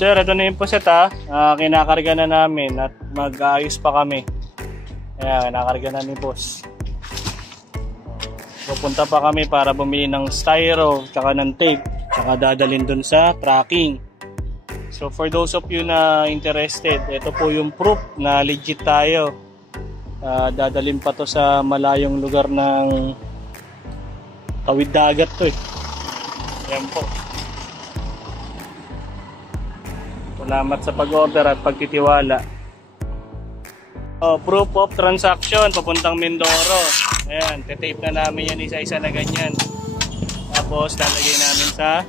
Sir, ito na yung puset ha. Kinakarga na namin at mag-aayos pa kami. Ayan, kinakarga na ni boss. Pupunta pa kami para bumili ng styro, tsaka ng tape, tsaka dadalhin dun sa tracking. So for those of you na interested, ito po yung proof na legit tayo. Dadalhin pa to sa malayong lugar ng tawid dagat to eh. Ayan po. Salamat sa pag-order at pagtitiwala. Proof of transaction papuntang Mindoro. Ayan, titape na namin yan isa-isa na ganyan. Tapos lalagay namin sa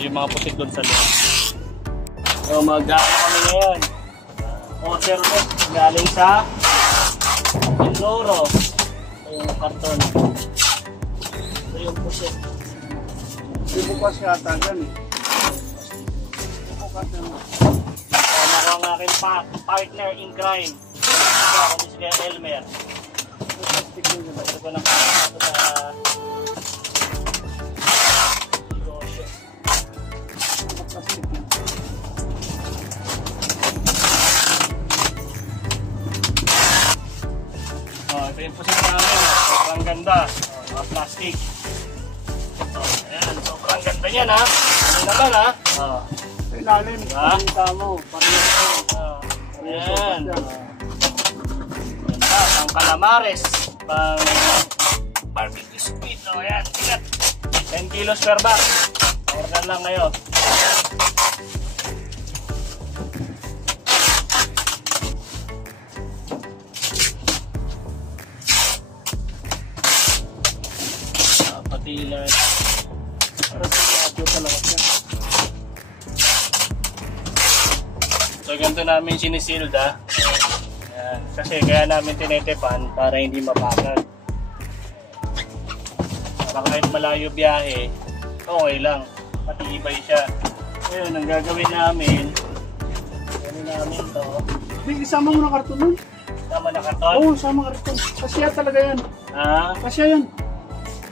yung mga putik doon sa loob. So mag-gawa kami ngayon. Order mo galing sa Mindoro. Ito yung karton. Ito yung putik. Hindi bukas yata dyan eh. Ako ang aking partner in crime. Ako si Elmer. Ito ko ng kaso sa negosyo. Ito yung pusit namin. Sobrang ganda. Mga plastic. Ayan, sobrang ganda yan ha. Ano naman ha. Ilalim, pakita mo. Ayan. Ganda, pang calamares. Pang barbecue squid. Ayan, tigat. 10 kilos per bag. Order lang ngayon. Patilan. Para sa audio talaga siya. So ganito namin sinisilda. Ayan. Kasi kaya namin tinetepan para hindi mabakal. Para kahit malayo biyahe, okay lang. Matibay siya. Ngayon, ang gagawin namin, gawin namin to. Hindi, isama mo na karton nun. Sama na karton? Oo, sama karton. Kasya talaga yan. Kasya yan.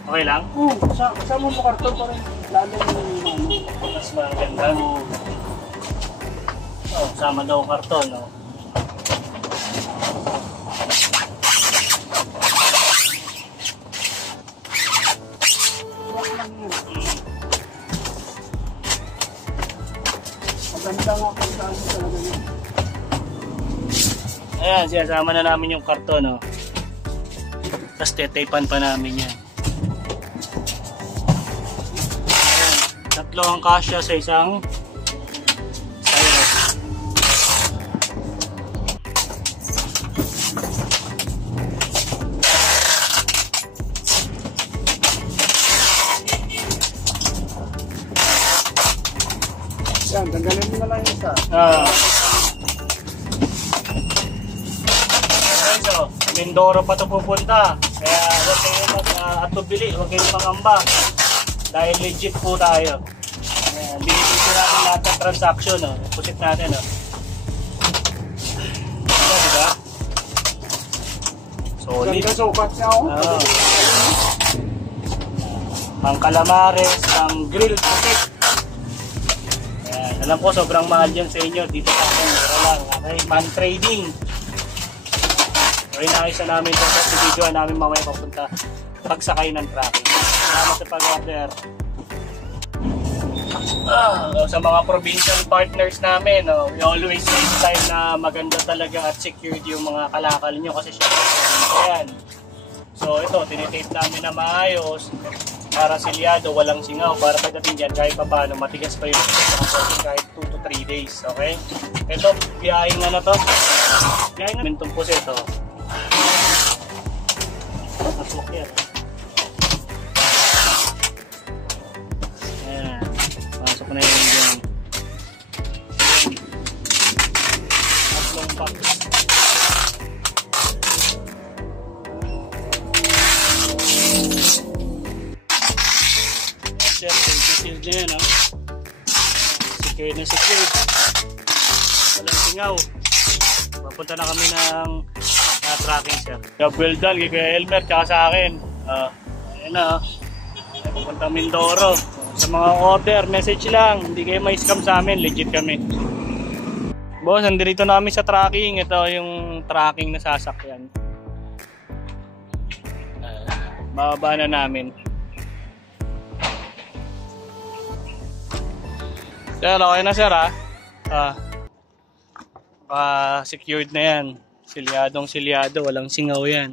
Okay lang? Oo, kasama mo karton pa rin. Lalo yung mas maganda. Sama daw karton, no? Maganda nga kung saan mo talaga yun. Ayan, sinasama na namin yung karton, no? Tapos tetapan pa namin yan. Ayan, tatlo ang kasya sa isang yan, tanggalin mo na lang yung isa. So, Mindoro pa ito pupunta. Kaya huwag kayo mag-atubili, huwag kayong mangamba. Dahil legit po tayo. Binibigyan natin lahat ng transaction. Pusit natin. Diba? Solid. Ganda sukat niya ako. Pang calamares, pang grill pusit. Alam ko sobrang mahal yan sa inyo dito sa akin, mura lang. Okay, man trading. So inaayos na namin ito sa video namin mamaya papunta pagsakay ng traffic. Salamat sa pag-order. Sa mga provincial partners namin, we always take time na maganda talaga at secured yung mga kalakal nyo kasi syempre yan. So ito, tinitape namin na maayos para silyado, walang singaw, para pagdating dyan kahit pa paano matigas pa yung kahit 2 to 3 days, okay? Ito, biyahe nga na to. Biyahe nga itong puso ito. Pasok yan. Ayan, pasok na yun dyan. Tatlong pack. Sealed na yan, secured na secured. Walang singaw. Papunta na kami ng tracking, sir. Job well done kay Kuya Elmer tsaka sa akin. Ayan na, papunta Mindoro. Sa mga order, message lang. Hindi kayo may scam sa amin, legit kami. Boss, nandito namin sa tracking. Ito yung tracking na sasakyan. Bababa na namin. Sir, okay na sir ha? Secured na yan. Silyadong silyado, walang singaw yan.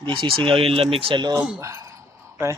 Hindi sisingaw yung lamig sa loob. Okay.